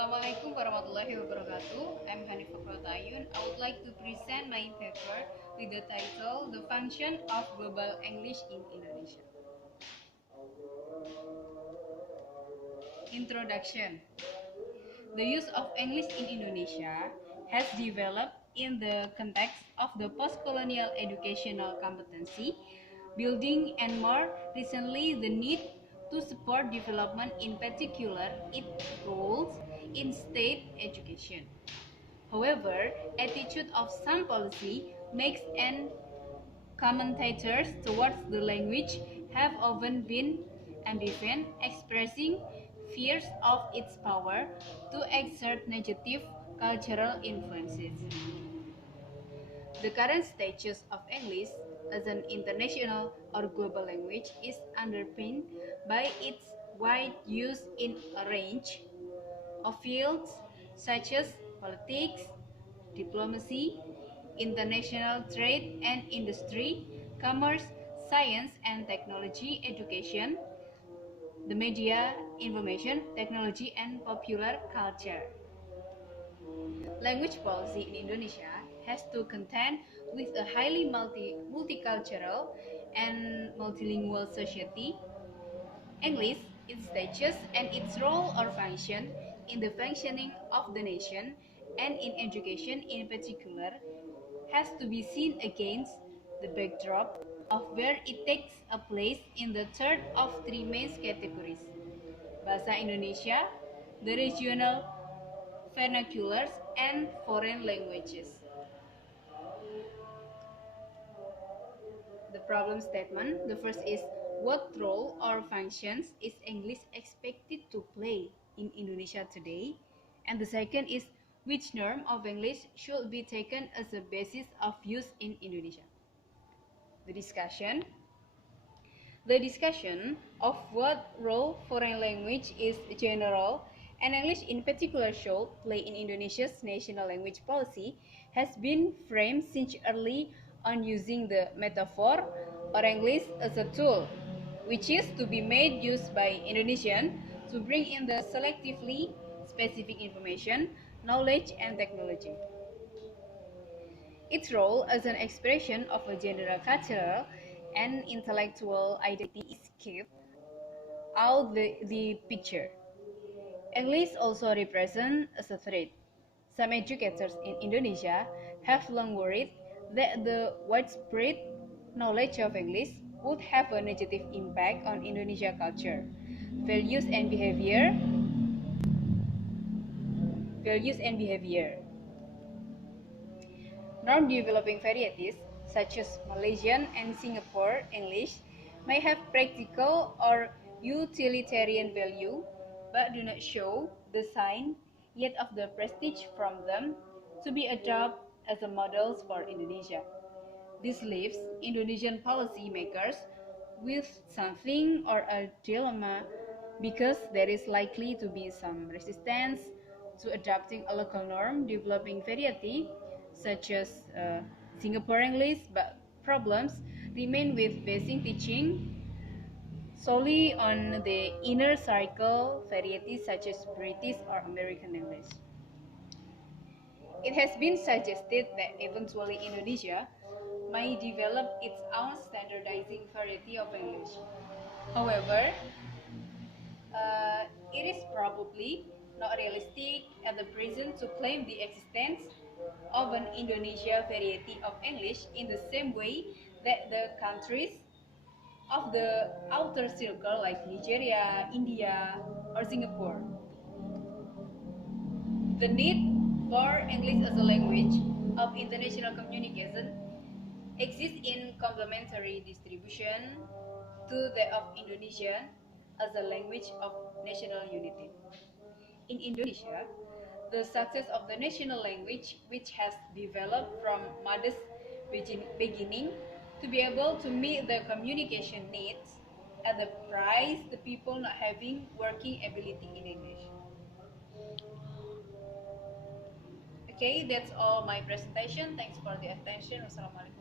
Assalamualaikum warahmatullahi wabarakatuh. I'm Hanifah Protayun. I would like to present my paper with the title The Function of Global English in Indonesia. Introduction. The use of English in Indonesia has developed in the context of the post-colonial educational competency building and more recently the need to support development, in particular its roles in state education. However, attitude of some policy makers and commentators towards the language have often been ambivalent, expressing fears of its power to exert negative cultural influences. The current status of English as an international or global language is underpinned by its wide use in a range of fields such as politics, diplomacy, international trade and industry, commerce, science and technology, education, the media, information, technology, and popular culture. Language policy in Indonesia has to contend with a highly multicultural and multilingual society. English, its status and its role or function in the functioning of the nation and in education in particular has to be seen against the backdrop of where it takes a place in the third of three main categories: Bahasa Indonesia, the regional vernaculars, and foreign languages. The problem statement. The first is, what role or functions is English expected to play in Indonesia today? And the second is, which norm of English should be taken as a basis of use in Indonesia? The discussion. The discussion of what role foreign language is general and English in particular should play in Indonesia's national language policy has been framed since early on using the metaphor or English as a tool, which is to be made use by Indonesian to bring in the selectively specific information, knowledge, and technology. Its role as an expression of a general cultural and intellectual identity is kept out the picture. English also represents as a threat. Some educators in Indonesia have long worried that the widespread knowledge of English would have a negative impact on Indonesia culture, values and behavior. Non-developing varieties, such as Malaysian and Singapore English, may have practical or utilitarian value, but do not show the sign yet of the prestige from them to be adopted as the models for Indonesia. This leaves Indonesian policy makers with something or a dilemma because there is likely to be some resistance to adopting a local norm developing variety such as Singapore English, but problems remain with basing teaching solely on the inner circle varieties such as British or American English. It has been suggested that eventually Indonesia may develop its own standardizing variety of English. However, it is probably not realistic at the present to claim the existence of an Indonesia variety of English in the same way that the countries of the outer circle like Nigeria, India, or Singapore. The need for English as a language of international communication exists in complementary distribution to that of Indonesian as a language of national unity. In Indonesia, the success of the national language, which has developed from modest beginning to be able to meet the communication needs at the price the people not having working ability in English. Okay, that's all my presentation. Thanks for the attention. Wassalamualaikum.